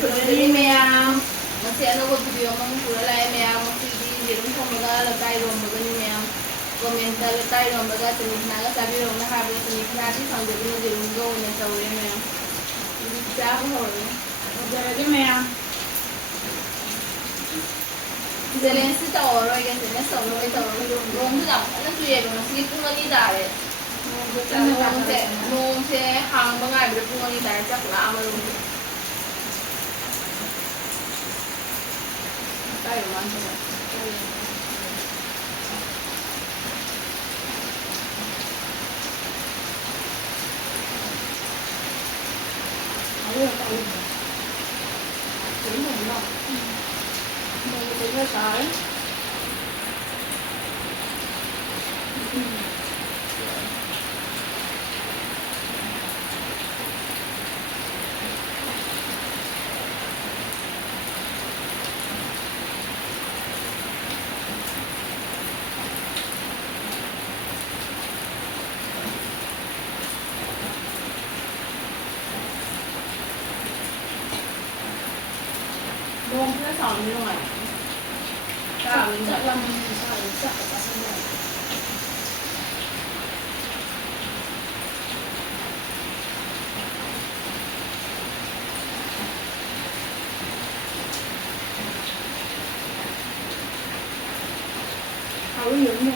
그러니 매양 masih ano ko video mang kulay 매양 masih di rum ko maga lagay rum maga ni 매양 komentar lagay rum maga tulis na sabi rum na habi sa ni natin sang di rum di rum go na sa uri 매양 hindi siya ko hori Jadi मै양 Zelensky tao rồi cái này sống rồi tao rồi rum cái nó chuyện nó chỉ cũng là đi đại nung sẽ hàng bằng ngày được cũng đi đại chắc là mà rum đây là anh thôi Đúng rồi đó. Mình phải hơi sải. Luôn cái sòn như vậy. Sao mình Chắc là mình phải chắc là cả xong rồi. Hầu như mình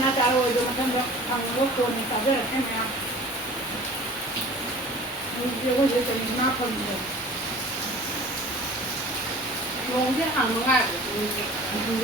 na caro yo me tengo a un loco en esta vez que me ha yo yo te na con yo luôn cái hàng bằng ngày của mình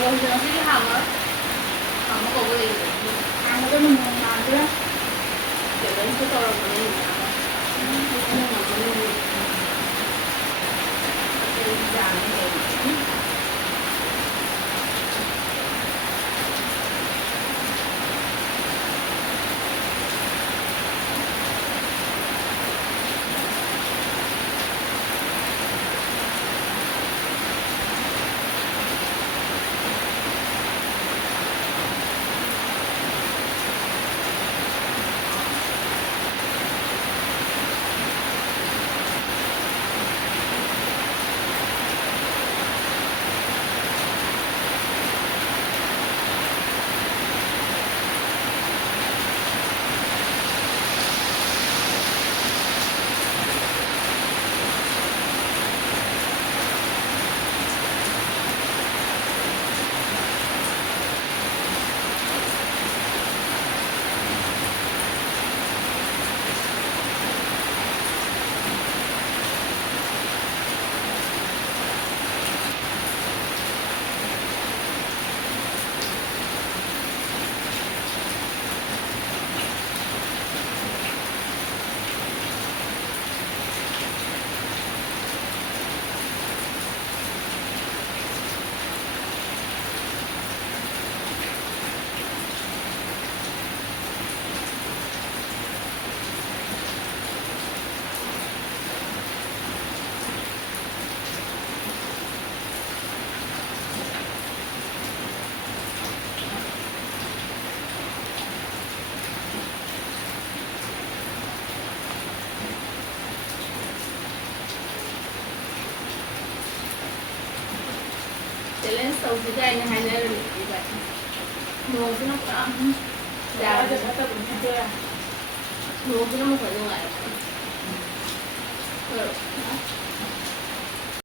luôn cho nó cái hàng á hàng nó có gì ăn cái mình làm chứ để đến cái tàu của mình nhưng mà cái này cái dạng này challenge လုပ်ကြတဲ့ဟိုင်းနေတယ်ဒီကနိုးစနက ဒါလည်းပတ်သက်ပြီးပြောရ နိုးစနမခေါ်တော့ရတယ်ဟုတ်